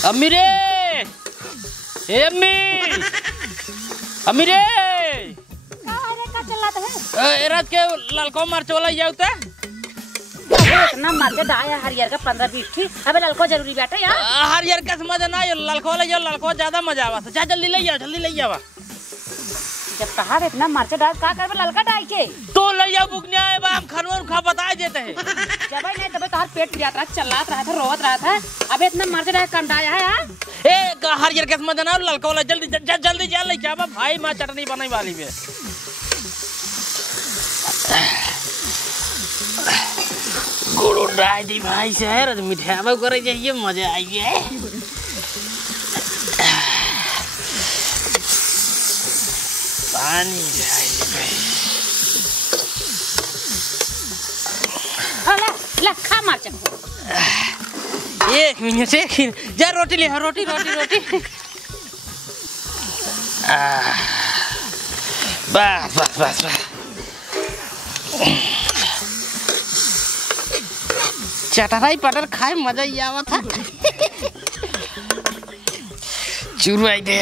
अम्मी रे, ए अम्मी, अम्मी रे। का चला है? रात के ललको मार्च वाला ये होता है। इतना मार्च डाया हरियर का 15-20 थी। अबे ललको जरूरी बैठे यार। हरियर का मजा ना ये ललको वाला ये ललको ज्यादा मजा आवा। जा जल्दी ले आओ, जल्दी ले आओ। जब कहा इतना मार्च डाल का करबे ललका डाल के। तो ले आओ बुकनिया है बाप खनवर खा बता देते हैं। जब नहीं तबे तोहर पेट पियात रहा, चलात रहा था, रोत रहा था। अबे इतना मार्च डाल कंडाया है यार। ए हरियर का मजा ना ललको वाला जल्दी जल्दी जा ले क्या भाई मां चटनी बनाई वाली में। गोड़ो डाई दी भाई शहर मिठाई करे चाहिए मजा आई है। पानी ला खा मार चल। एक मिनट जा रोटी ले रोटी रोटी रोटी। बस बस बस बस चटराई पटर खाए मजा ही आवा था। चुराई दे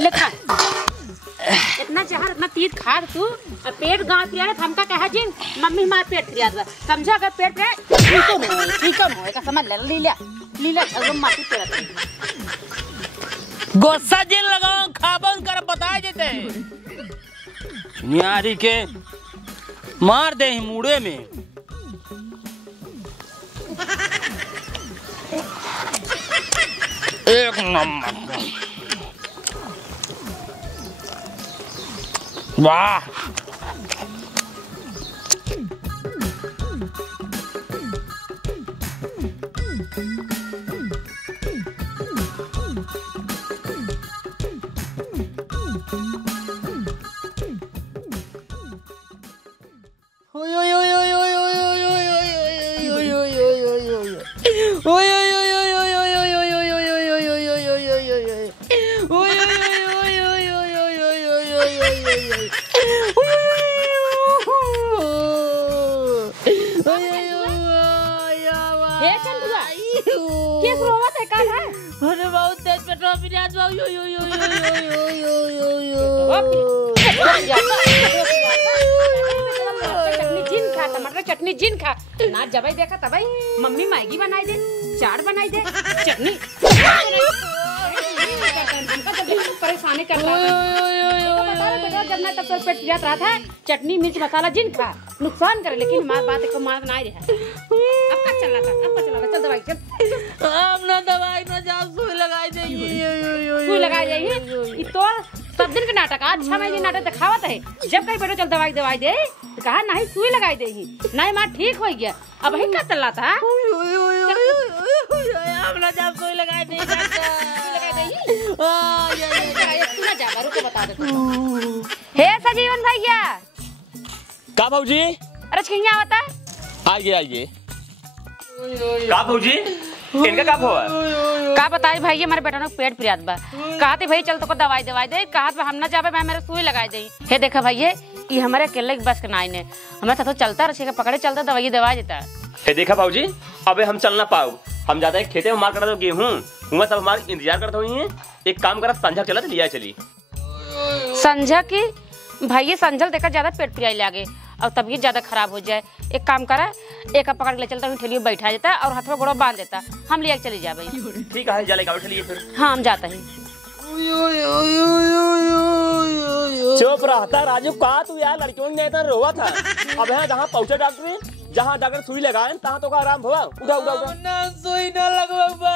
ले खा। इतना जहर इतना तीत खा तू पेट गांव पिया हमका कहा जिन मम्मी हमार पेट पिया समझा अगर पेट पे ठीक हो का समझ ले लीला एकदम माटी पेट गोस्सा जिन लगाओ खाबन कर बता देते न्यारी के मार दे मुड़े में। एक नंबर वाह। अरे बहुत तेज पेट्रोल पी रहा है। यो यो यो यो यो यो टमाटर चटनी जिन खा ना जब देखा तब मम्मी मैगी बनाई दे, चाट बनाई दे, चटनी परेशानी कर रहा था। जब मैं तब तो पेट जात रहा था चटनी मिर्च मसाला जिन खा नुकसान करे लेकिन हमारी बात को मान नहीं रहा। अब का चल रहा था चल दवाई चल। हम ना दवाई ना जा सुई लगाई देगी। सुई लगाई देगी तो सब दिन का नाटक आज 6 महीने नाटक दिखावत है। जब कहीं बेटो चल दवाई दे तो कहा नहीं सुई लगाई देगी नहीं मां ठीक हो गया। अब वही का चल रहा था हम ना जा सुई लगाई देगी ना जा रुको बता दे। हे सजीवन भैया का भौजी अरे छिया बता आइए का भौजी इनका का हुआ का बताई भाई हमारे बेटा पेट पियात बा कहते भाई चल तो को दवाई दे कहत हम ना जाबे मैं मेरे सुई लगाई दे। हे देखा भाई ये हमारे अकेले बस के नाई ने हमारे साथ चलता रहे पकड़े चलता दवाई दवा देता। हे देखा भौजी अबे हम चल ना पाऊ हम जाते हैं खेते में मार कर गेहूं हुआ सब हमारे इंतजार करते हुई हैं। एक काम करा संझा चला लिया चली संझा की भाई संझल देखा ज्यादा पेट पियाई लागे और तबीयत ज्यादा खराब हो जाए। एक काम करा एक पकड़ के ले चलता हूँ ठेली में बैठा देता और हाथ में गोड़ा बांध देता हम ले चले जा भाई। ठीक है चलेगा उठलिए फिर। हाँ हम जाते हैं। चुप रहता राजू का तू यार लड़कियों ने इतना रोवा था। अब यहाँ जहाँ पहुँचे डॉक्टर जहाँ डॉक्टर सुई लगाए तहाँ तो का आराम हुआ। उठा उठा उठा ना सुई ना लगवा।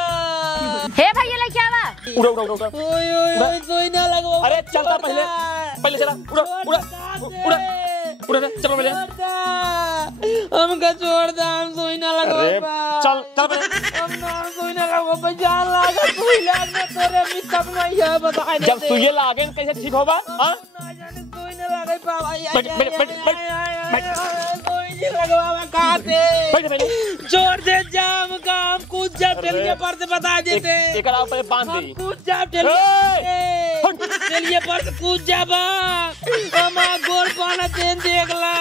हे भैया ले क्या बा? उठा उठा उठा। ओए ओए सुई ना लगवा। अरे चलता पहले चला। उड़ा उड़ा उड़ा उड़ा चलो पहले। हमका छोड़ दे, हम सुई ना लगवा। चल चल पहले। हम ना सुई ना लगवा, जान लागा सुई लागने तोरे भी सब नहीं है बताए। जब सुई लागे कैसे ठीक होगा? हां ना जाने सुई ना लगे बाबा। बैठ सुई लगवा कहां से? बैठ पहले। छोड़ दे जाम का, हम कूद जा टेलिए पर से बता देते। एक आप पहले बांध दे। कूद जा टेलिए पर से कूद जा बा। हमारा गोर पाना चेन देखला।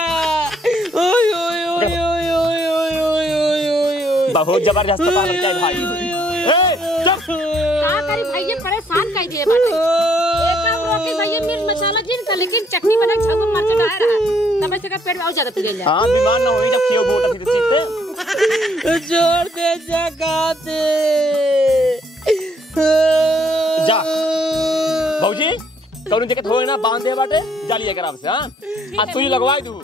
ओय ओय ओय ओय ओय ओय ओय ओय ओय। बहुत जबरदस्त पता लगता है भाई। का करी भैया परेशान कर दिए बाटे। एक काम रोके भैया मिर्च मसाला जिन का, लेकिन चटनी बना झगो मर चढ़ाया रहा। तब से का पेट में और ज्यादा पिघल जाए। हां बीमार ना होई जब खियो मोटा फिर सीखते। छोड़ दे जगाते जा भौजी कौन दिक्कत होए ना बांध दे बाटे जालिए आराम से। हां आज सुई लगवाई दू।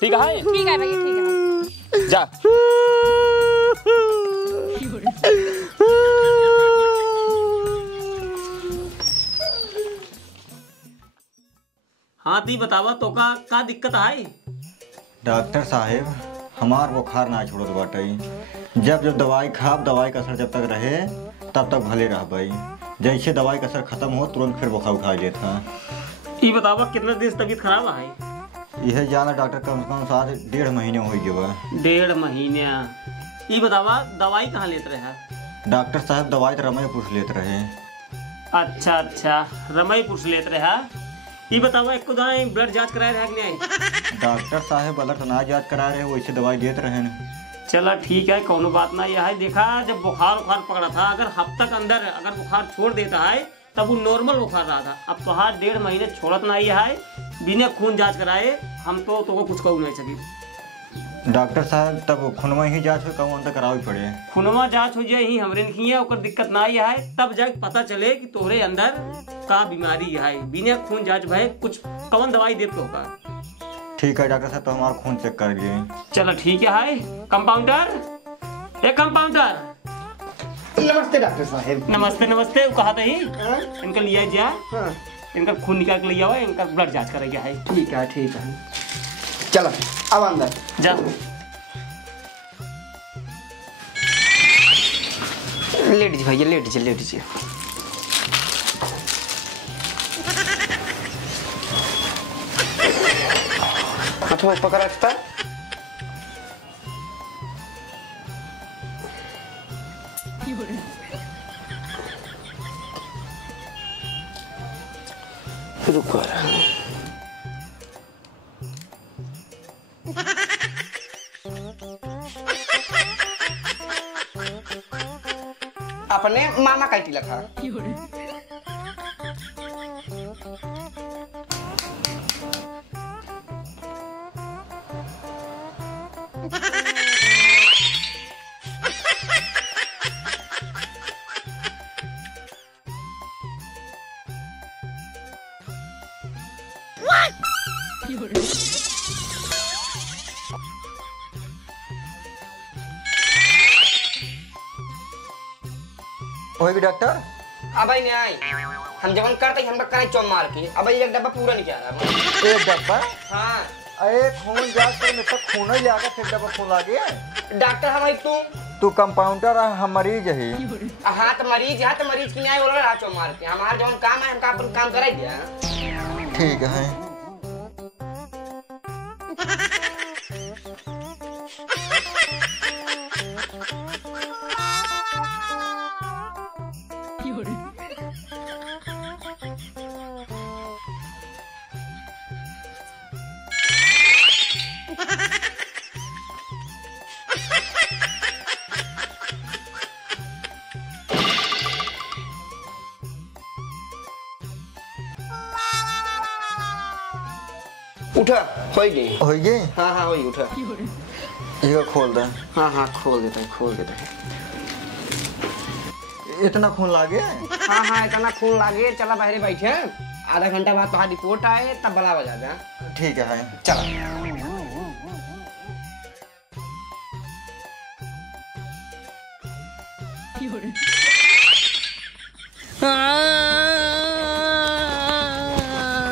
ठीक है? ठीक है भैया, ठीक है। जा हाँ ती बतावा तो का दिक्कत आई? डॉक्टर साहेब हमार बुखार ना छोड़त बाटे। जब जब दवाई खाब, दवाई का असर जब तक रहे तब तक भले रहबई। जैसे दवाई का असर खत्म हो तुरंत फिर बुखार उठा लेता। ये बतावा कितना दिन से तबीयत खराब है? यह जाना डॉक्टर कम से कम साथ 1.5 महीने हो गए। 1.5 महीने। ये बतावा दवाई कहाँ लेते रहे? डॉक्टर साहब दवाई तो रमैपुर लेते रहे। अच्छा अच्छा रमैपुर से लेते रहे। ये बतावा एक दाई ब्लड जांच कराए रहे कि नहीं? डॉक्टर साहब अलग ना जांच करा रहे, वैसे दवाई देते रहे। चला ठीक है, कोनो बात ना। यह है देखा जब बुखार पकड़ा था, अगर हफ्ता के अंदर अगर बुखार छोड़ देता है तब वो नॉर्मल बुखार रहा था। अब तो 1.5 महीने छोड़त ना है, बिना खून जांच कराए हम तो कुछ कहू नहीं सकी। डॉक्टर साहब तब खूनवा ही जांच हो कौन तक करावी पड़े? खूनवा जांच हो जाए ही हमरे नहीं है, ओकर दिक्कत ना है, तब जाके पता चले कि तोरे अंदर का बीमारी है। बिना खून जांच भय कुछ कौन दवाई देते होगा। ठीक है डॉक्टर साहब, तो हमारा खून चेक कर लिए। चलो ठीक है। कंपाउंडर, एक कंपाउंडर। नमस्ते डॉक्टर साहब। नमस्ते नमस्ते। वो कहा था ही इनका लिया जा। इनका खून निकाल के लिया हुआ, इनका ब्लड जांच करेगा है। ठीक है ठीक है, चलो अब अंदर जा। लेट दीजिए भैया, लेट दीजिए लेट दीजिए। हाथों में पकड़ रखता। रुको अपने मामा का टी लखा। होगी डॉक्टर? अब नहीं आई, हम जब करते हम करे चौम मार के। अब एक डब्बा पूरा नहीं किया रहा। एक डब्बा? हाँ। अरे खून जांच करने तक खून ही लगा, फिर डब्बा खून लागे। डॉक्टर हमारी तू कंपाउंडर है, हम मरीज है। हाँ तो मरीज की न्याय बोल रहा चौम मार के। हमारा जब काम है, हम अपन काम कराई दिया। ठीक है। उठा हो गई। हो गई? हाँ हाँ हो गई, उठा। ये खोल दे। हाँ हाँ खोल देता है, खोल देता है। इतना खून लागे? हाँ हाँ इतना खून लागे। चला बाहर बैठे, आधा घंटा बाद तुम्हारी रिपोर्ट आए तब बला बजा दे। ठीक है चला।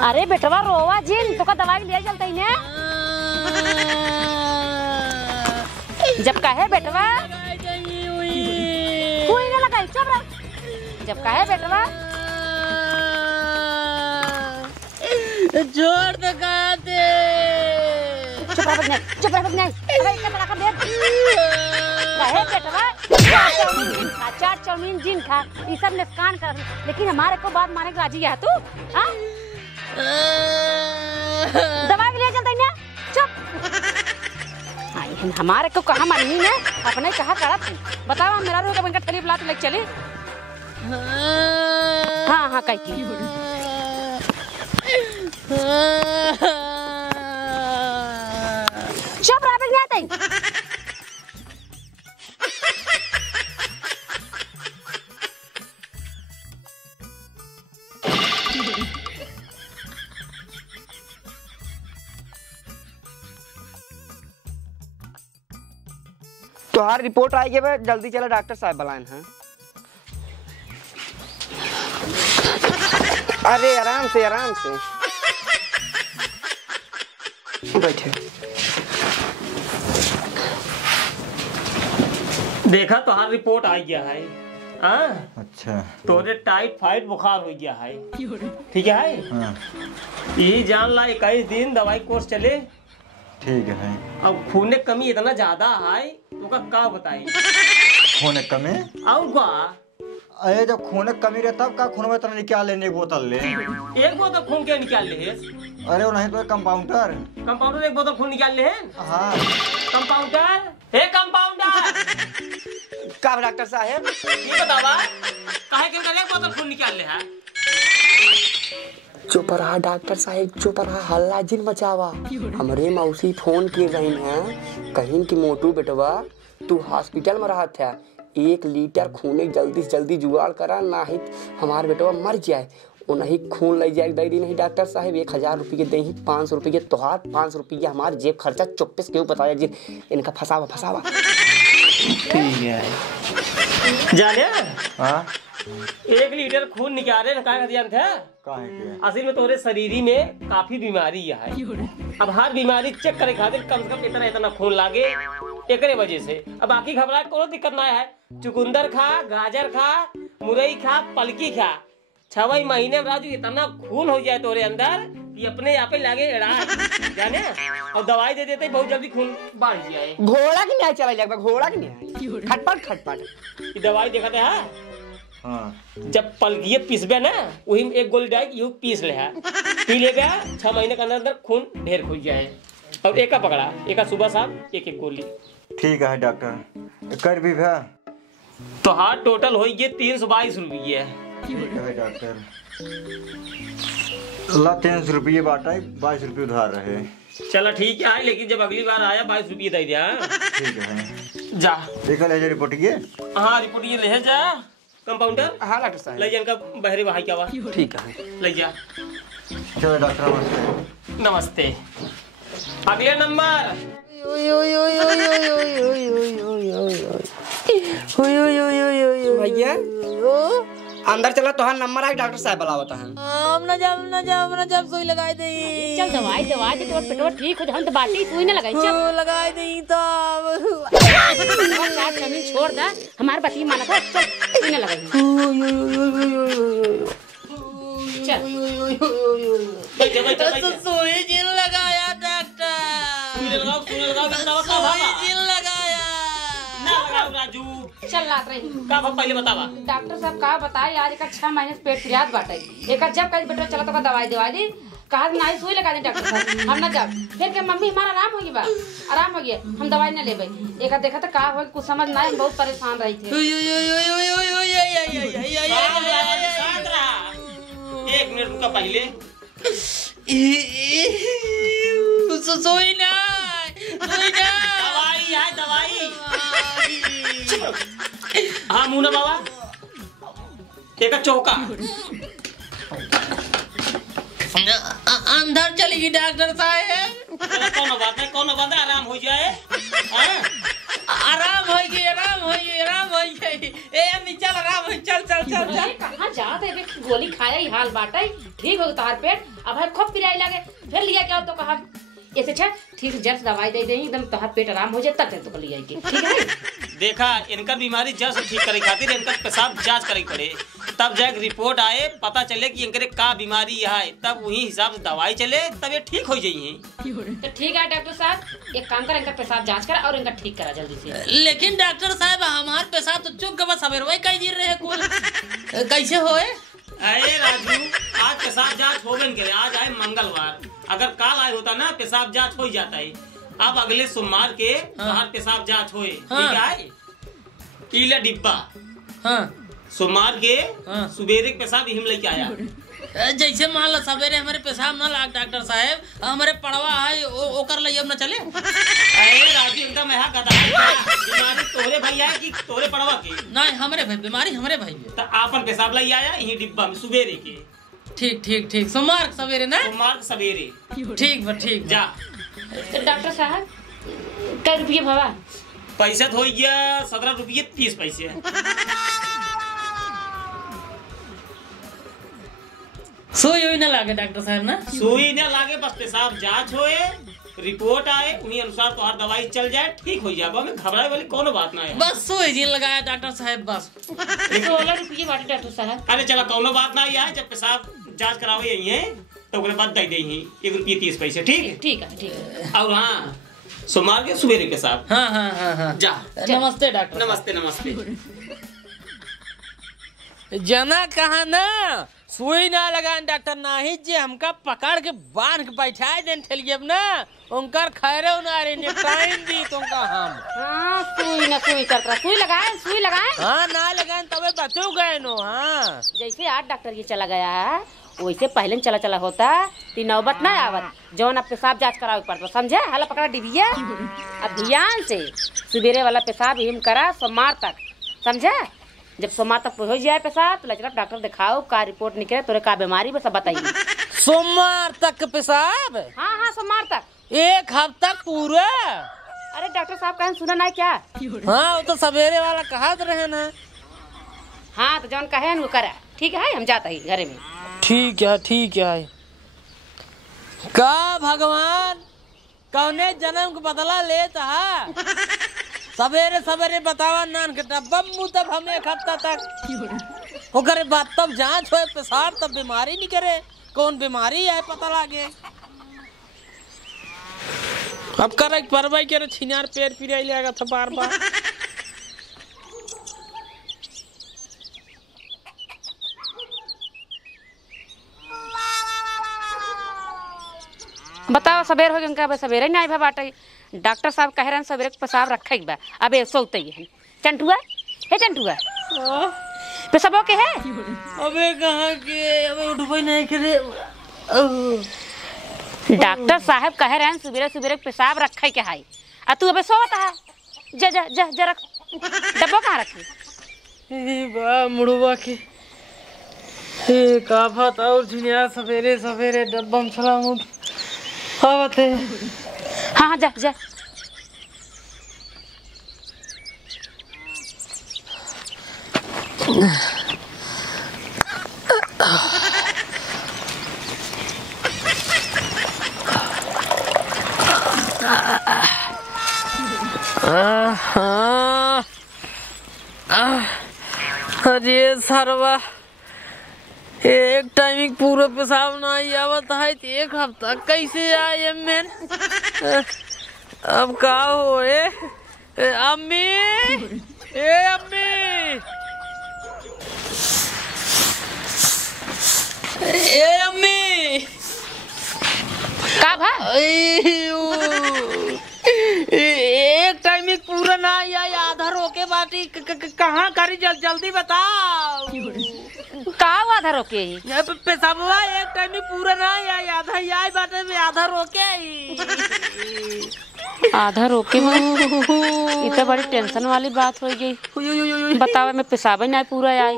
अरे बेटवा रोवा जिन तो का दवाई ले चलते ही ने जब कहे बेटवा कोई ना लगाई चुप रह जब कहे बेटवा छोड़ दो दे चुप रह बगने अरे इतना बड़ा कर दे कहे बेटवा चार चाउमीन जिन खा ये सब नुकसान कर लेकिन हमारे को बात माने के राजी है तू हां दवाई ले चलते ना चुप हमारे को कहा माननी है अपने कहा करत बताओ मेरा रोके बनकर थली बुला ले चले हाँ हाँ कह की चुप रह बगने आते तोहार रिपोर्ट आई है जल्दी चला डॉक्टर साहब बुलाएं हैं। अरे आराम से बैठे। देखा तोहार रिपोर्ट आ गया है। हाँ अच्छा तोरे टाइफाइड बुखार हो गया है। ठीक है हाँ यही जान ला 21 दिन दवाई कोर्स चले। ठीक है। अब खून कमी इतना ज्यादा है तो का बताई खून कमी और का अरे जब खून कमी रहे तब का खून में इतना निकाल लेने एक बोतल ले एक बोतल खून के निकाल ले अरे वो नहीं तो कंपाउंडर एक बोतल खून निकाल ले हाँ कंपाउंडर हे कंपाउंडर का डॉक्टर साहब ये बतावा काहे के एक बोतल खून निकाल ले है चुप रहा डॉक्टर साहब चुप रहा हल्ला जिन मचावा हमरे मौसी फोन कर रही हैं कहीं कि मोटू बेटवा तू हॉस्पिटल में रहा था 1 लीटर खून जल्दी से जल्दी जुगाड़ करा नहीं हमारे बेटवा मर जाए वो नहीं खून ले जाए दे दी नहीं डॉक्टर साहब 1000 रुपये के दे 500 रुपये के तोहार 500 रुपये हमारे जेब खर्चा चुप्पे से क्यों बताया जी इनका फसावा ठीक है जाने हाँ 1 लीटर खून निकाले ना काहे ध्यान था काहे के असल में तोरे शरीरी में काफी बीमारी है। अब हर बीमारी चेक करे खातिर कम से कम इतना खून लागे एकरे वजह से। अब बाकी घबरा कोनो दिक्कत ना है चुकंदर खा गाजर खा मुरई खा पलकी खा 6 महीने में राजू इतना खून हो जाए तोरे अंदर कि अपने यहाँ पे लागे एड़ा जाने और दवाई दे देते बहुत जल्दी खून बढ़ जाए। घोड़ा की नहीं चला जाएगा घोड़ा की नहीं खटपट ये दवाई देखते है हाँ जब पलकिए पीसबे ना वही में 1 गोली डाल यू पीस ले पी ले गया 6 महीने के अंदर खून ढेर खुल जाए और एक पकड़ा एक सुबह शाम एक गोली। ठीक है डॉक्टर कर भी भा तो हाँ टोटल हो गए 322 रुपये। ठीक है डॉक्टर ला 300 रुपये बांटा 22 रुपये उधार रहे। चलो ठीक है लेकिन जब अगली बार आया 22 रुपये दे दिया। ठीक है जा देखा ले रिपोर्ट ये हाँ रिपोर्ट ये ले जा कंपाउंडर हाँ डॉक्टर साहब ले जा इनका बहरे बहाई क्या हुआ ठीक है ले जा। चलो डॉक्टर नमस्ते अगले नंबर भैया अंदर चला तो नंबर आई डॉक्टर साहब बुलावता है। हम ना जब सुई लगाई दे चल दवाई दे तो पेटवा ठीक हो जाए तो बाटी सुई ना लगाई चल लगाई दे तब चार जमीन छोड़ दे हमारे बती माना था चल सुई ना लगाई चल सुई जिन लगाया डॉक्टर जिन लगाया ना लगाओ राजू चल लात रही का पहले बतावा डॉक्टर साहब का बताए आज का 6 महीने से पेट फिरियाद बाटे एक जब कहीं बेटा चला तो का दवाई दे कहा नहीं सुई लगा दे डॉक्टर साहब हम ना जब फिर के मम्मी हमारा आराम हो गया आराम हो गया हम दवाई ना लेबे एक देखा तो का हो कुछ समझ ना हम बहुत परेशान रही थे 1 मिनट रुका पहले सोई ना दवाई है दवाई हाँ मुन्ना बाबा एक चौका अंदर चलेगी डॉक्टर साहब कौन बात है आराम हो जाए आराम हो गई ए जा देवे गोली खाया ही हाल बाटे ठीक हो तार पेट अब है खूब पिराई लगे फिर लिया क्या तो कहा ऐसे अच्छा ठीक जड़ दवाई दे देंगे एकदम तोहार पेट आराम हो जाए तब तो ले आएगी ठीक है। देखा इनका बीमारी जड़ से ठीक करे खातिर इनका पेशाब जांच करे पड़े तब जाके रिपोर्ट आए पता चले कि इनके का बीमारी है तब वही हिसाब से दवाई चले तब ये ठीक हो जाइए। तो ठीक है डॉक्टर साहब एक काम कर इनका पेशाब जांच कर और इनका ठीक करा जल्दी से। लेकिन डॉक्टर साहब हमार पेशाब तो चुप के बस सवेरे कह दिए रहे कुल कैसे होए? अरे राजू आज पेशाब जांच हो गई करे आज आए मंगलवार अगर काल आए होता ना पेशाब जांच हो जाता है अब अगले सोमवार के बाहर पेशाब जांच होए ठीक है कीला डिब्बा हाँ सोमवार के सुबेरे पेशाब हिम लेके आया। जैसे मान लो सवेरे हमारे पेशाब ना लाग डॉक्टर साहब हमारे पड़वा है ओकर लिए अब ना चले। अरे राजू एकदम यहाँ गधा बीमारी तोरे भैया है कि तोरे पड़वा के? नहीं हमारे भाई बीमारी हमारे भाई तो आपन पेशाब ले आया यही डिब्बा में सुबेरे के। ठीक ठीक ठीक सोमवार सवेरे ना सोमवार सवेरे ठीक बा ठीक जा। तो डॉक्टर साहब कै रुपये भवा? पैसा तो हो गया 17 रुपये 30 पैसे। सुई हुई ना लागे डॉक्टर साहब ना? सुई न लागे बस पेशाब जांच होए रिपोर्ट आए उन्हीं अनुसार तो हर दवाई चल जाए ठीक हो जाए हमें घबराए वाली कोनो बात ना है। बस सुई जी लगाया डॉक्टर साहब बस 16 रुपये बाटे डॉक्टर साहब। अरे चलो कोनो बात ना है जब पेशाब जांच करावे यही है तो उसके बाद दे दे 1 रुपये 30 पैसे ठीक है। ठीक है ठीक है। और हाँ सोमवार के सुबेरे पेशाब। हाँ हाँ हाँ हाँ जा नमस्ते डॉक्टर नमस्ते नमस्ते। जना कहा ना सुई ना लगान डॉक्टर नाही जे हमका पकड़ के बांध के बैठाए देन ठेलियब ना उनकर खैरे ना रे टाइम दी तुमका हम। हाँ सुई करता सुई लगाए हाँ ना लगान तबे बचो गए नो। हाँ जैसे आज डॉक्टर ये चला गया है वैसे पहले चला होता ती नौबत ना आवत जौन अब पेशाब जांच करावे पड़ता समझे हाला पकड़ा डिबिया अब ध्यान से सुबेरे वाला पेशाब हिम करा सोमवार तक समझे जब सोमवार तक हो जाए पेशाब तो लचरा डॉक्टर दिखाओ का रिपोर्ट निकले तोरे का बीमारी बस बताइए। सोमवार तक पेशाब? हाँ हाँ सोमवार तक 1 हफ्ता पूरा? अरे डॉक्टर साहब कहीं सुना नहीं क्या? हाँ वो तो सवेरे वाला कहा रहे ना। हाँ तो जौन कहे वो करा ठीक है हम जाता ही घरे में। ठीक है का भगवान कौने जन्म के बदला लेता है सवेरे सवेरे बतावा नान के डब्बा मुँह तब हम 1 हफ्ता तक ओकरे बाद तब जांच हो पेशाब तब बीमारी नहीं करे कौन बीमारी है पता लागे। अब कर परवाई के छिनार पेड़ पिराई लेगा था बार बार। बताओ सवेर हो गया सवेरे नहीं आई बाटे डॉक्टर साहब कह रहे हैं सवेरे पेशाब रखे बा अबे सोते है चंटुआ हे चंटुआ पेशाबो के है अबे कहाँ के अबे उठबे नहीं करे। डॉक्टर साहब कह रहे हैं सवेरे सवेरे पेशाब रखे के है आ तू अबे सोता है जा जा जा जा रख डब्बा कहाँ रखे बा मुड़वा के का बात और दुनिया सवेरे सवेरे डब्बा में सलाम आवते। हाँ जा जा अरे सरवा एक टाइमिंग पूरा पेशाब ना आवत है 1 हफ्ता कैसे आए मैन। अब का हो अम्मी अम्मी अम्मी का भाई एक टाइमिंग पूरा ना आई आधा रोके बाटी कहाँ करी जल्दी बताओ का आधा रोके पेशाबवा एक टाइम में पूरा ना आई आधा आई बाटे में आधा रोके आधा रोके में इतना बड़ी टेंशन वाली बात हो गई। बतावे में पेशाब नहीं पूरा आई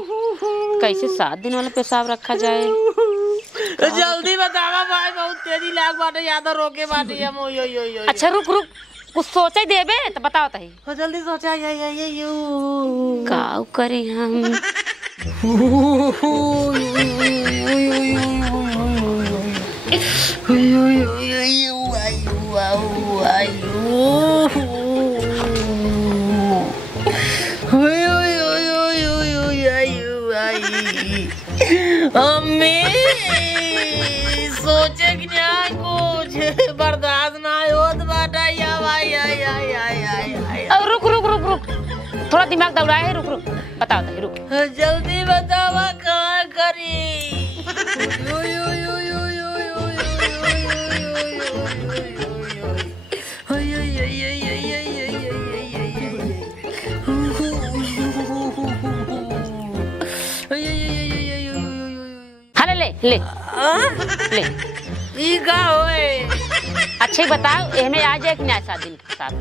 कैसे 7 दिन वाला पेशाब रखा जाए। जल्दी बतावा भाई बहुत तेजी लाग बाटे आधा रोके बाटे हम यो। अच्छा रुक कुछ सोचे देबे तो बताओ तही जल्दी सोचा का करे हम सोचे कि ना कुछ बर्दाश्त ना होत बाटा या भाई रुक रुक रुक रुक, थोड़ा दिमाग दौड़ा है। रुक रुक, बताओ तो, रुक। जल्दी बतावा कहाँ करी। हाँ ले ले ले। ई का होए? अच्छे बताओ, एहमे आ जाए कि ना 7 दिन के साथ?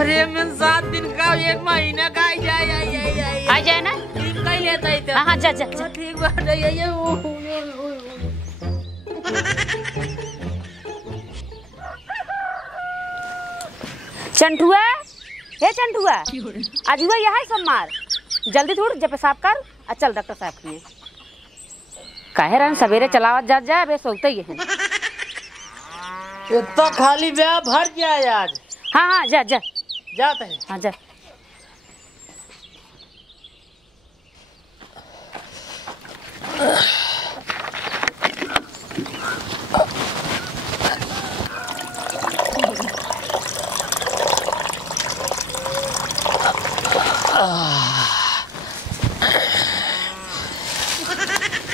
अरे मैं 7 दिन का 1 महीना का आ जाए ना? कहीं लेता ही हाँ हाँ, जा जा जा। ठीक बात है ये चंटुआ, हे चंटुआ, आज हुआ यहाँ सोमवार, जल्दी थोड़ जब पेशाब कर और चल डॉक्टर साहब के। काहे रन सवेरे चलावत जा जा, बे सोते ही है। इतना खाली ब्याह भर गया है आज। हाँ हाँ, जा जा जाते हैं। हाँ जा।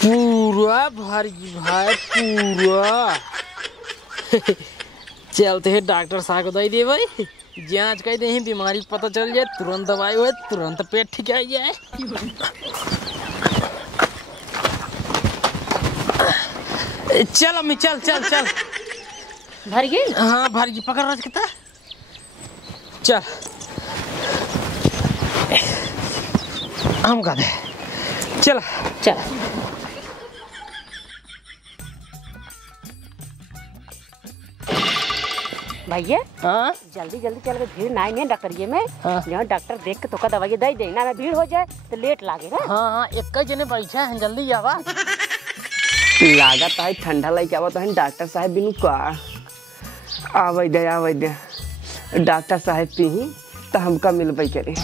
पूरा भर भाई पूरा। चलते हैं डॉक्टर साहब को दवाई दे भाई, जांच कर दे, बीमारी पता चल जाए, तुरंत दवाई हो, तुरंत पेट ठीक आ जाए। चल अम्मी चल चल चल। भर गई? हाँ भर गई, पकड़ रहा कितना। चल हम का दे, चल चल। भैया हाँ जल्दी जल्दी चल के, भीड़ ना है डॉक्टरिये में। हाँ। यहाँ डॉक्टर देख के तो दवाई दे देना, में भीड़ हो जाए तो लेट लागेगा। हाँ हाँ, एक जने बैठा है, जल्दी आवा। लागत है ठंडा लगे आवत है डॉक्टर साहब बिनु का। आवे दे डॉक्टर साहब पी तो हमका मिलबे करे।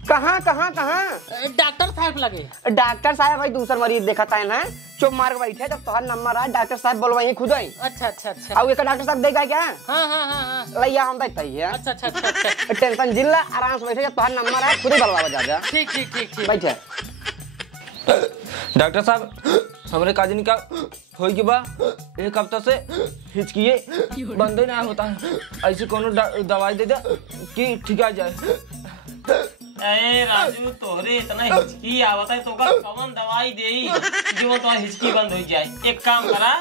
कहाँ कहाँ कहाँ? डॉक्टर साहब लगे। डॉक्टर साहब भाई दूसरा मरीज देखा था ना, चुप मार के बैठे, जब तुम्हारा नंबर आया डॉक्टर साहब बोलवाई खुद ही। अच्छा अच्छा अच्छा। अब एक डॉक्टर साहब देगा क्या? हाँ हाँ हाँ हाँ। लैया हम देता ही है। अच्छा अच्छा अच्छा अच्छा। टेंशन जिल्ला, आराम से बैठे, जब तुम्हारा नंबर आया खुद ही बोलवा जा जा। ठीक ठीक ठीक ठीक। बैठे। डॉक्टर साहब हमारे काजनी का हो गया बा, एक हफ्ता से हिचकिए बंद ही नहीं होता है, ऐसी कोनो दवाई दे दे कि ठीक आ जाए। अरे राजू, तोहरे इतना हिचकी आवत है तो कौन दवाई देई जो तो हिचकी बंद हो जाए? एक काम करा,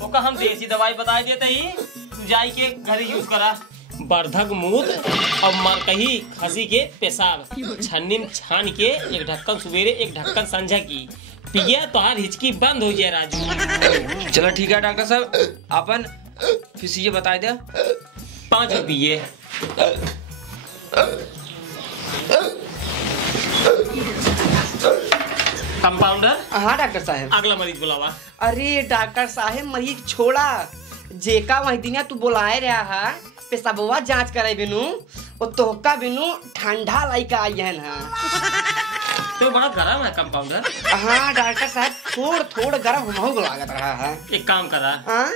तो हम देसी दवाई बता देते ही, तू जाई के घर यूज करा। बर्धक मूत्र और मरकही खसी के पेशाब छन्नी में छान के, एक ढक्कन सवेरे एक ढक्कन संझा की पिया, तो हर हिचकी बंद हो जाए राजू। चलो ठीक है डॉक्टर साहब, अपन फीसिए बता दे। 5 रुपये। कंपाउंडर। हाँ डॉक्टर साहब। अगला मरीज बुलावा। अरे डॉक्टर साहब मरीज छोड़ा, जेका वही दिन तू बुलाए रहा है पेशाबवा जांच करे बिनु, वो तोहका बिनु ठंडा लइका आई है ना। तो बड़ा गर्म है कंपाउंडर। हाँ डॉक्टर साहब, थोड़ थोड़ गर्म हमहू लागत रहा है। एक काम करा, हाँ?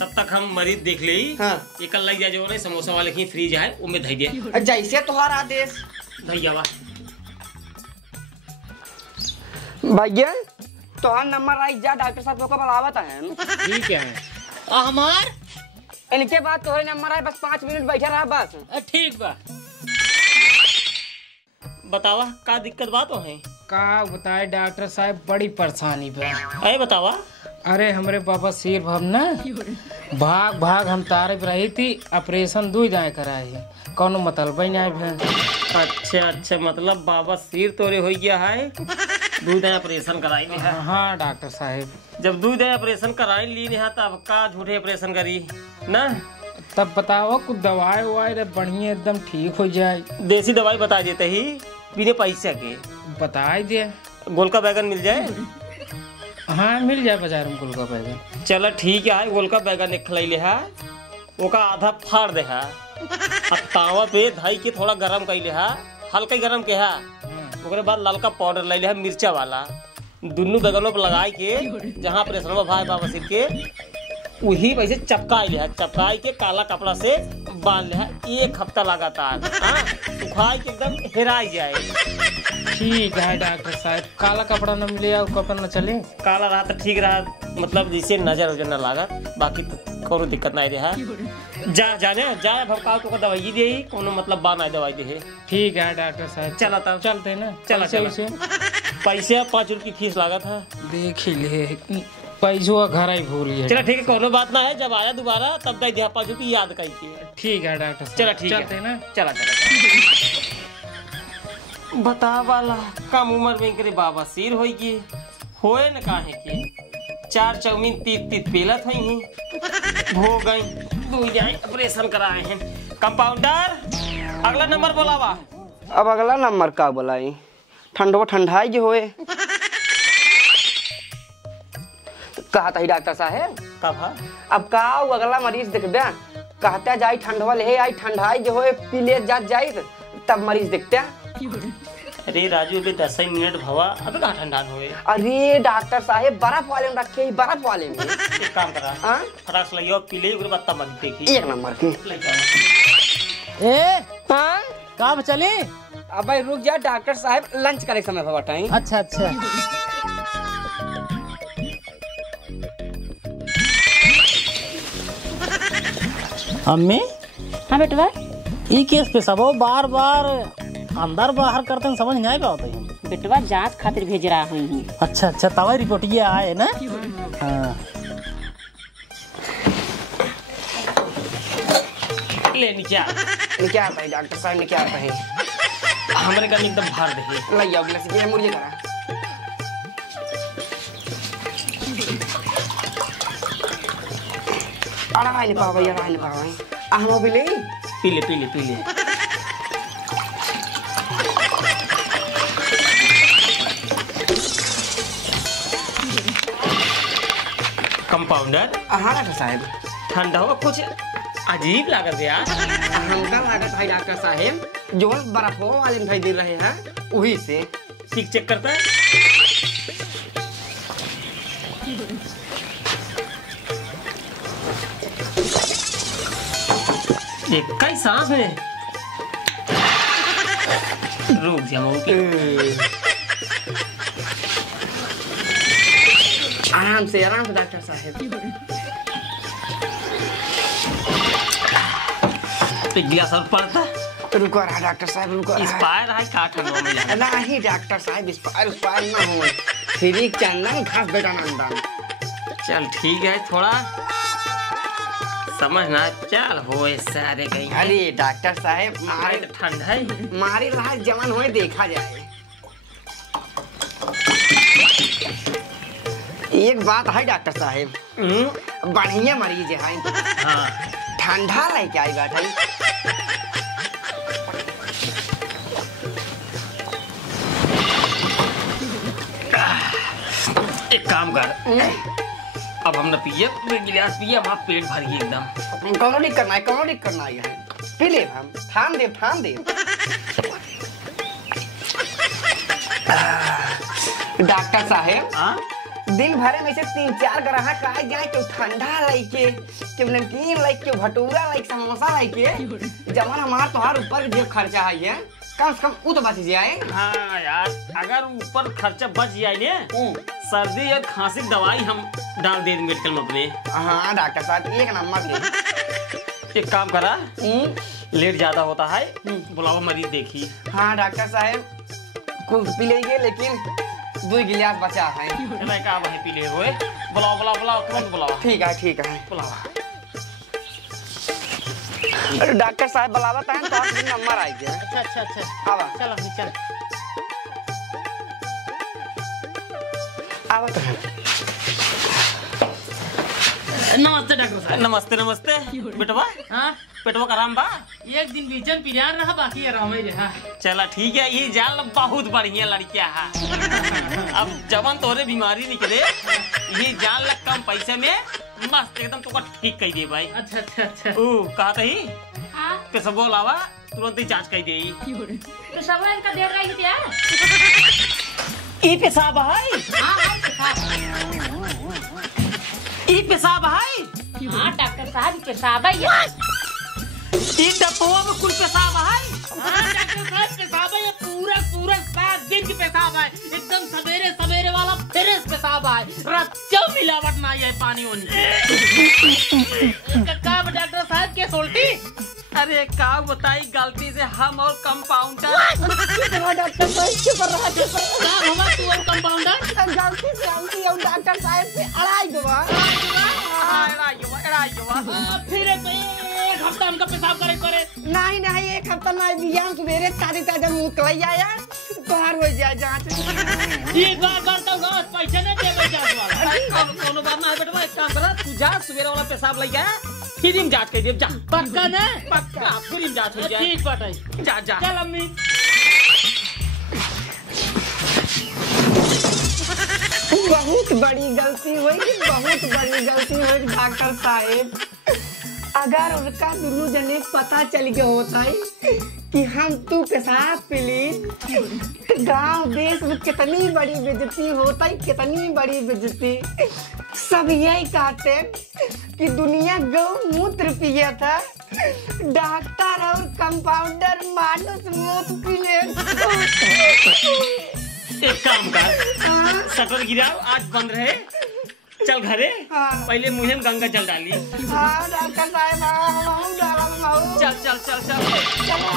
तब तक हम मरीज देख ले। हाँ। एक लग जाए जो नहीं समोसा वाले की फ्रीज है, उनमें धई दे। जैसे तुम्हारा आदेश। धैया भैया तो नंबर आई जा, डॉक्टर साहब को बुलावत है। ठीक है। हमार इनके बाद तुम्हारे नंबर आए, बस 5 मिनट बैठे रहा बस। ठीक बा। बतावा का दिक्कत बात है? का बताए डॉक्टर साहब, बड़ी परेशानी बा। अरे बतावा। अरे हमरे पापा सिर भम ना भाग भाग हम तारफ रही थी, ऑपरेशन 2 दाएं कराई, कौनो मतलब ही नहीं है। अच्छा अच्छा, मतलब बाबा सिर तोरे हो गया है, 2 दाएं ऑपरेशन कराई में है। हाँ डॉक्टर साहब। जब 2 दाएं ऑपरेशन कराई ली है, तब का झूठे ऑपरेशन करी ना? तब बताओ कुछ दवाई ववाई रे बढ़िया एकदम ठीक हो जाए। देसी दवाई बता देते ही बिना पैसे के। बता ही दे। गोलका बैगन मिल जाए? हाँ मिल जाए बाजार में गोलका बैगन। चलो ठीक है, गोलका बैगन एक खिलाई ले है, ओका आधा फाड़ दे है, अब तावा पे धाई के थोड़ा गरम कर ले है, हल्का ही गरम के है, ओकरे बाद लालका पाउडर ले ले है मिर्चा वाला, दोनों बैगनों पर लगाई के जहाँ प्रेशर भाई बाबा सिर के वही वैसे चपकाई ले है, चपकाई के काला कपड़ा से बांध ले है 1 हफ्ता लगातार। हाँ सुखाई के एकदम हेराई जाए। ठीक है डॉक्टर साहब, काला कपड़ा न मिले और कपड़ा न चले? काला रहा तो ठीक रहा, मतलब जिसे नजर वजर न लगा, बाकी तो कोनो दिक्कत नहीं रहा। जा जाने जा भड़काओ तो दवाई दे, कोनो मतलब बान आई दवाई दे। ठीक है डॉक्टर साहब, चला तब चलते ना। चला चला। पैसे 5 रुपये फीस लागत है। देख ही ले पैसों घर ही भूल गए। चला ठीक है, कोनो बात ना है, जब आया दोबारा तब दे दिया 5 रुपये याद करके। ठीक है डॉक्टर साहब, चला ठीक चलते है ना। चला चला। बता वाला कम उम्र में करे बाबा सिर होई के होए न काहे के 4 चाउमीन 3 पेलत हुई हैं, हो गई 2 जाए ऑपरेशन कराए हैं। कंपाउंडर अगला नंबर बोलावा। अब अगला नंबर का बोलाई? ठंडाई जो होए। कहा था डॉक्टर साहब कब है? अब का अगला मरीज देखबे, कहते जाई ठंडवा ले आई, ठंडाई जो होए पीले जात जाई तब मरीज देखते। अरे राजू अभी 10 मिनट भवा, अबे कहाँ ठंडा होए? अरे डॉक्टर साहब बर्फ वाले में रखे, बर्फ वाले में। एक काम करा, हाँ? फटाक से लियो पी ले, उसके बाद तब मत देखी। 1 नंबर की। ए हाँ कब चले? अब भाई रुक जा डॉक्टर साहब, लंच करे समय भवा टाइम। अच्छा अच्छा। अम्मी हाँ बेटवा, ई केस पे सब बार बार अंदर बाहर करते हैं, समझ नहीं आ पाता है। बेटवा जांच खातिर भेज रहा हूँ। अच्छा अच्छा, तवा रिपोर्ट ये आए ना। हाँ ले नीचा क्या आता है डॉक्टर साहब ने, क्या आता है? हमारे का एकदम भार दे। लाई आओ गिलास के मुर्गे करा। अरे भाई ने पाओ भैया, भाई ने पाओ। हम भी ले पी ले पी ले पी ले। कंपाउंडर हाँ डॉक्टर साहब, ठंडा होगा कुछ अजीब लागत यार। हमका लागत है डॉक्टर साहब जो बर्फों वाले में दे रहे हैं वही से। ठीक चेक करता है। एक कई सांस में रुक जा आराम से डॉक्टर साहब। गिलास और पड़ता। रुको रहा डॉक्टर साहब, रुको रहा। इंस्पायर है का ठंडा में जाना। नहीं डॉक्टर साहब, इंस्पायर ना हो, फ्री चंदन घास बेटा नंदन। चल ठीक है, थोड़ा समझना, चल होए सारे कहीं। अरे डॉक्टर साहब मारे तो ठंड है, मारी रहा जवान होए देखा जाए। एक बात है डॉक्टर साहब, बढ़िया मरीज है। हाँ ठंडा लेके आई बैठा। एक काम कर, अब हम न पिए, गिलास पिए, हमारा पेट भर गया एकदम। कौनो नहीं करना है, कौनो नहीं करना है, पी ले हम, ठान दे ठान दे। डॉक्टर साहब हाँ दिन भर में से 3-4 ग्राहक आ जाए, क्यों ठंडा लाइके, क्यों नमकीन लाइक, क्यों भटूरा लाइक, समोसा लाइके, जवान हमारा तोहार ऊपर जो खर्चा है कम से कम वो तो बच जाए। हाँ यार, अगर ऊपर खर्चा बच जाए ने, सर्दी और खांसी की दवाई हम डाल दे मेडिकल में अपने। हाँ डॉक्टर साहब 1 नंबर। एक काम करा, लेट ज्यादा होता है, बुलाओ मरीज देखी। हाँ डॉक्टर साहब कुछ पी लेंगे, लेकिन 2 गिलास बचा है। का भाई पी ले हुए, बुलाओ बुलाओ बुलाओ, तुरंत बुलाओ। ठीक है बुलाओ। डॉक्टर साहब बुलावत है तो आपके नंबर आई गया। अच्छा अच्छा अच्छा, आवा चल अभी चल। आवा तो नमस्ते डॉक्टर साहब। नमस्ते नमस्ते बेटवा। हाँ पेटवा का आराम बा? एक दिन बीचन पिरियार रहा, बाकी आराम ही रहा। चला ठीक है, ये जाल बहुत बढ़िया लड़किया है। अब जवन तोरे बीमारी निकले ये जान लग कम पैसे में मस्त एकदम तुका ठीक कही दे भाई। अच्छा अच्छा अच्छा। कहा था ही हाँ पेशब अलावा तुरंत ही जांच कही दे। तो सब इनका देर रही थी यार। ई पेशाब है? ई पेशाब है? हाँ डॉक्टर साहब पेशाब है ये। ई डब्बा में कुल पेशाब है? हाँ डॉक्टर साहब पेशाब है, ये पूरा पूरा 7 दिन की पेशाब है, एकदम सवेरे सवेरे वाला फ्रेश पेशाब है, रच्चा मिलावट ना है पानी होनी। क्या डॉक्टर साहब के सोल्टी? अरे का बताई गलती से हम और कंपाउंडर डॉक्टर साहब चुप रहा क्या हुआ तू और कंपाउंडर? गलती से गलती और डॉक्टर साहब से अड़ाई दुआ फिर एक हफ्ता हमका पेशाब करे करे। नहीं नहीं एक हफ्ता नहीं बियान सवेरे तारी ताजा मुंह कलई आया बाहर हो जाए जांच। एक बार तो गाँव पैसे नहीं दे जांच वाला। कोनो बात ना है बेटा, एक काम करा तू जा सवेरे वाला पेशाब लेके आ, फिर हम जांच कर दे। जा पक्का ना? पक्का फिर हम जांच हो जाए। ठीक बात जा जा चल अम्मी। बहुत बड़ी गलती हुई, बहुत बड़ी गलती हुई डॉक्टर साहब। अगर उनका दोनों जने पता चल गया होता है कि हम तू पेशाब पीली, गांव देश में कितनी बड़ी बेइज्जती होता है, कितनी बड़ी बेइज्जती। सब यही कहते कि दुनिया गौमूत्र पिया था, डॉक्टर और कंपाउंडर मानुस मूत्र पिए। एक काम कर, शटर गिराओ, आज बंद रहे, चल घरे। हाँ। पहले मुँह में गंगा जल डाली। हाँ डॉक्टर साहब हम डाला चल चल चल चल। चलो।